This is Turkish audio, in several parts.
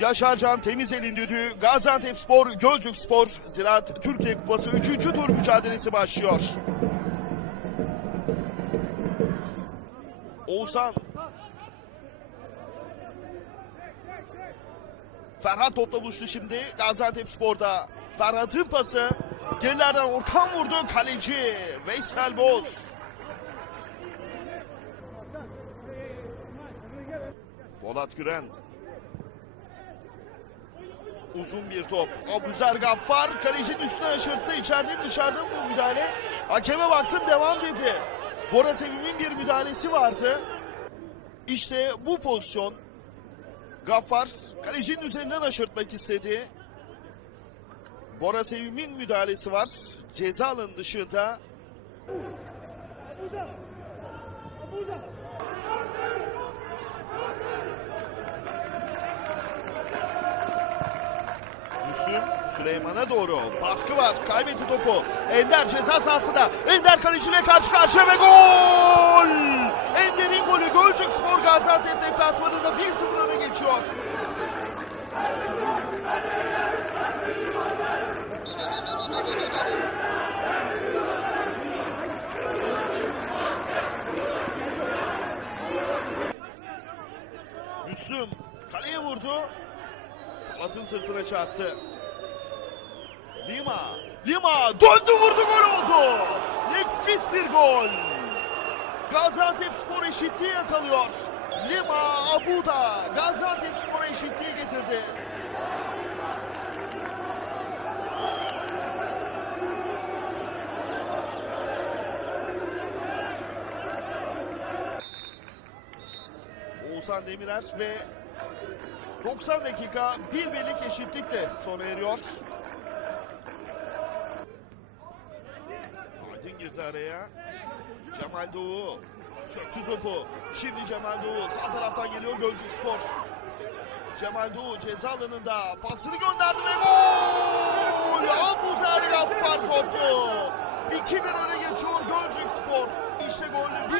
Yaşar Can temiz elin düdüğü Gaziantep Spor, Gölcük Spor, Ziraat Türkiye Kupası 3. tur mücadelesi başlıyor. Oğuzhan. Ferhat topla buluştu şimdi Gaziantep Spor'da. Ferhat'ın pası. Gerilerden Orkan vurdu. Kaleci Veysel Boz. Polat Güren. Uzun bir top. Abuzer Gaffar kalecinin üstüne aşırttı. İçeride mi dışarıda mı bu müdahale? Hakeme baktım devam dedi. Bora Sevim'in bir müdahalesi vardı. İşte bu pozisyon. Gaffar kalecinin üzerinden aşırtmak istedi. Bora Sevim'in müdahalesi var. Ceza alanı dışında. Müslüm Süleyman'a doğru baskı var. Kaybetti topu. Ender ceza sahasında. Ender kaleciyle karşı karşıya ve gol! Ender'in golü Gölcük Spor Gaziantep deplasmanında 1-0 öne geçiyor. Müslüm kaleye vurdu. Atın sırtına çarptı. Lima. Lima döndü vurdu gol oldu. Nefis bir gol. Gaziantep Spor eşitliği yakalıyor. Lima Abuda Gaziantep Spor eşitliği getirdi. Oğuzhan Demirer ve 90 dakika bir birlik eşitlikle sona eriyor. Aydın girdi araya. Cemal Doğu söktü topu. Şimdi Cemal Doğu sağ taraftan geliyor Gölcük Spor. Cemal Doğu ceza alanında pasını gönderdi ve gol! Abuzer Gaffar topu. 2-1 öne geçiyor Gölcük Spor. İşte golü bir kez daha ekranlarınızda.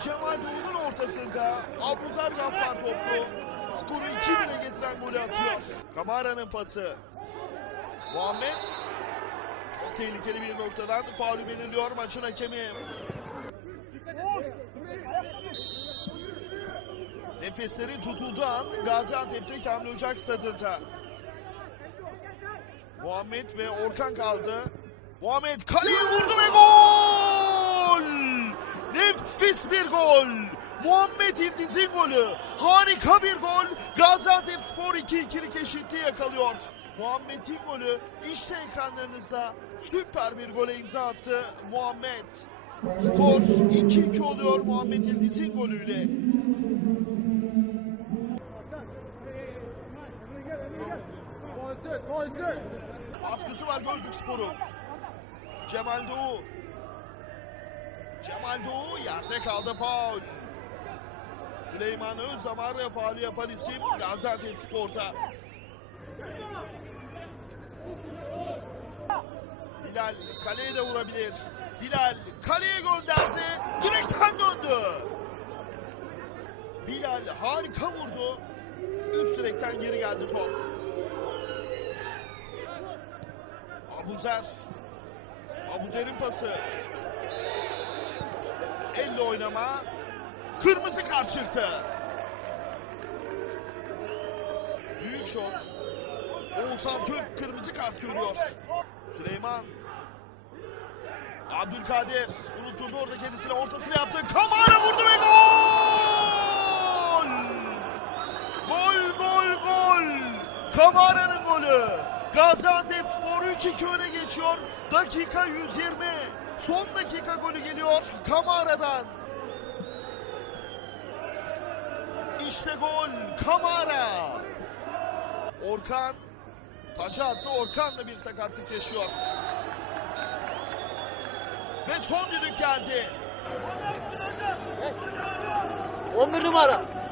Cemal Doğu'nun ortasında Abuzer Gaffar topu skoru 2-1'e getiren golü atıyor. Kamara'nın pası. Muhammed çok tehlikeli bir noktadan faulü belirliyor maçın hakemi. Nefesleri tutulduğu an Gaziantep'te Kamil Ocak stadında. Muhammed ve Orkan kaldı. Muhammed kaleye vurdu ve gol! Nefis bir gol. Muhammed İldiz'in golü. Harika bir gol. Gaziantep Spor 2-2'lik eşitliği yakalıyor. Muhammed'in golü işte ekranlarınızda süper bir gole imza attı Muhammed. Skor 2-2 oluyor Muhammed İldiz'in golüyle. Baskısı var Gölcük Spor'un. Cemal Doğu. Cemal Doğu yerde kaldı faul. Süleyman Özdamar faulü yapan isim Gaziantep Spor'da. Bilal kaleye de vurabilir. Bilal kaleye gönderdi. Direkten döndü. Bilal harika vurdu. Üst direkten geri geldi top. Abuzer. Abuzer'in pası. Elle oynama. Kırmızı kart çıktı. Büyük şok. Oğuzhan Türk kırmızı kart görüyor. Süleyman. Abdülkadir unutturdu orada kendisine ortasını yaptı. Kamara vurdu ve gol! Gol gol gol! Kamara'nın golü. Gaziantep Spor 3-2 öne geçiyor. Dakika 120. Son dakika golü geliyor Kamara'dan. İşte gol Kamara. Orkan taca attı. Orkan da bir sakatlık yaşıyor. Ve son düdük geldi. 11 numara.